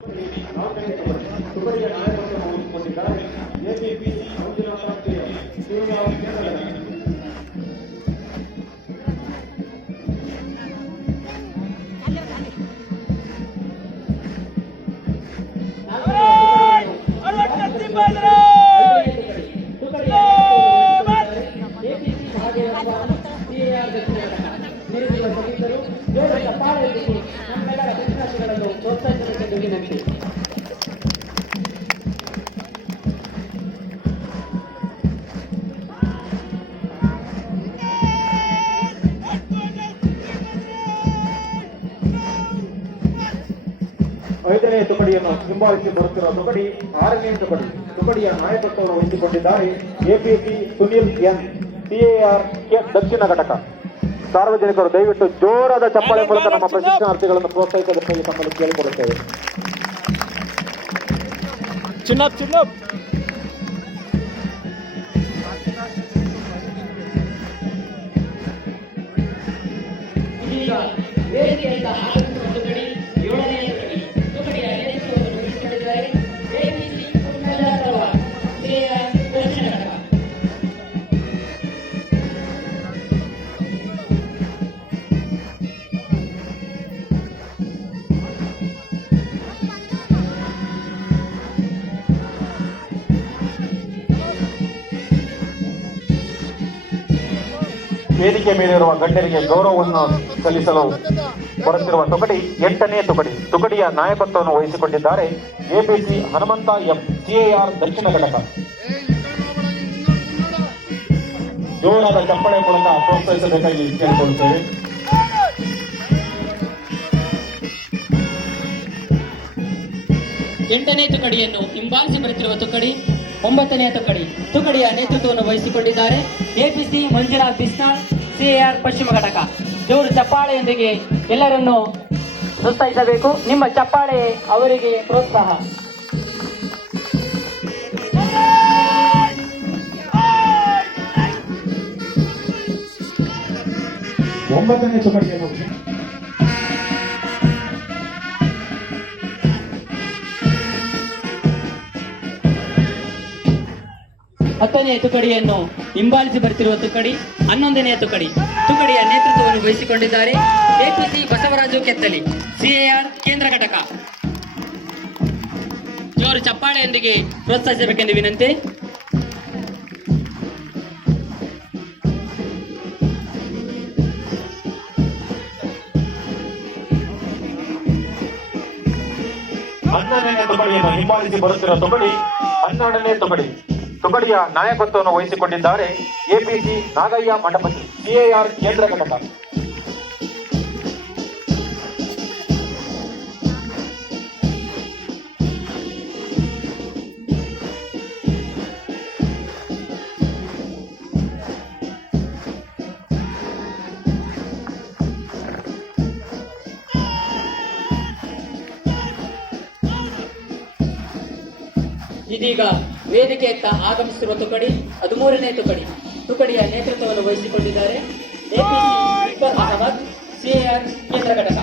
ತುಕಡಿಯ ನಾಯಕತ್ವವನ್ನು ವಹಿಸಿಕೊಂಡಿದ್ದಾರೆ ಎಬಿಪಿಸಿ ಮಂಜುನಾಥ ಐದನೇ ತುಕಡಿಯನ್ನು ಹಿಂಬಾಲಿಸಿ ಬರುತ್ತಿರುವ ತುಕಡಿ ಆರನೇ ತುಕಡಿ. ತುಕಡಿಯ ನಾಯಕತ್ವವನ್ನು ವಹಿಸಿಕೊಂಡಿದ್ದಾರೆ ಎಪಿಸಿ ಸುನಿಲ್ ಎನ್, ಸಿಎಆರ್ ದಕ್ಷಿಣ ಘಟಕ. ಸಾರ್ವಜನಿಕರು ದಯವಿಟ್ಟು ಜೋರಾದ ಚಪ್ಪಾಳೆ ಮೂಲಕ ನಮ್ಮ ಪ್ರಶಿಕ್ಷಣಾರ್ಥಿಗಳನ್ನು ಪ್ರೋತ್ಸಾಹಿಸಬೇಕಾಗಿ ತಮ್ಮಲ್ಲಿ ಕೇಳಿಕೊಳ್ಳುತ್ತೇವೆ. ವೇದಿಕೆ ಮೇಲಿರುವ ಗಣ್ಯರಿಗೆ ಗೌರವವನ್ನು ಸಲ್ಲಿಸಲು ಬರುತ್ತಿರುವ ತುಕಡಿ ಎಂಟನೇ ತುಕಡಿ. ತುಕಡಿಯ ನಾಯಕತ್ವವನ್ನು ವಹಿಸಿಕೊಂಡಿದ್ದಾರೆ ಎಪಿಸಿ ಹನುಮಂತ ಎಂ, ಸಿಎಆರ್ ದಕ್ಷಿಣ ಘಟಕ. ಜೋರಾದ ಚಪ್ಪಳೆ ಮೂಲಕ ಪ್ರೋತ್ಸಾಹಿಸಬೇಕಾಗಿ ಕೇಳಿಕೊಳ್ಳುತ್ತೇವೆ. ಎಂಟನೇ ತುಕಡಿಯನ್ನು ಹಿಂಬಾಲಿಸಿ ಬರುತ್ತಿರುವ ತುಕಡಿ ಒಂಬತ್ತನೇ ತುಕಡಿ. ತುಕಡಿಯ ನೇತೃತ್ವವನ್ನು ವಹಿಸಿಕೊಂಡಿದ್ದಾರೆ ಎಪಿಸಿ ಮಂಜುನಾಥ್ ಬಿಸ್ನಾಳ್, ಸಿಎಆರ್ ಪಶ್ಚಿಮ ಘಟಕ. ಜೋರು ಚಪ್ಪಾಳೆಯೊಂದಿಗೆ ಎಲ್ಲರನ್ನು ಪ್ರೋತ್ಸಾಹಿಸಬೇಕು. ನಿಮ್ಮ ಚಪ್ಪಾಳೆ ಅವರಿಗೆ ಪ್ರೋತ್ಸಾಹ. ಒಂಬತ್ತನೇ ತುಕಡಿಯನ್ನು ಹತ್ತನೇ ತುಕಡಿಯನ್ನು ಹಿಂಬಾಲಿಸಿ ಬರುತ್ತಿರುವ ತುಕಡಿ ಹನ್ನೊಂದನೆಯ ತುಕಡಿ. ತುಕಡಿಯ ನೇತೃತ್ವವನ್ನು ವಹಿಸಿಕೊಂಡಿದ್ದಾರೆ ಎಪಿಸಿ ಬಸವರಾಜು ಕೆತ್ತಲಿ, ಸಿಎಆರ್ ಕೇಂದ್ರ ಘಟಕ. ಜೋರು ಚಪ್ಪಾಳೆಯೊಂದಿಗೆ ಪ್ರೋತ್ಸಾಹಿಸಬೇಕೆಂದು ವಿನಂತಿ. ಹನ್ನೆರಡನೇ ತುಕಡಿಯನ್ನು ಹಿಂಬಾಲಿಸಿ ಬರುತ್ತಿರುವ ತುಕಡಿ ಹನ್ನೆರಡನೇ ತುಕಡಿ. ತುಕಡಿಯ ನಾಯಕತ್ವವನ್ನು ವಹಿಸಿಕೊಂಡಿದ್ದಾರೆ ಎಪಿಸಿ ನಾಗಯ್ಯ ಮಂಡಪತಿ, ಸಿಎಆರ್ ಕೇಂದ್ರ ಘಟಕ. ಇದೀಗ ವೇದಿಕೆಯತ್ತ ಆಗಮಿಸಿರುವ ತುಕಡಿ 13ನೇ ತುಕಡಿ. ತುಕಡಿಯ ನೇತೃತ್ವವನ್ನು ವಹಿಸಿಕೊಂಡಿದ್ದಾರೆ ಎಪಿಸಿ ಇಕ್ಬಾಲ್ ಅಹಮದ್, ಸಿಎಆರ್ ಕೇಂದ್ರ ಘಟಕ.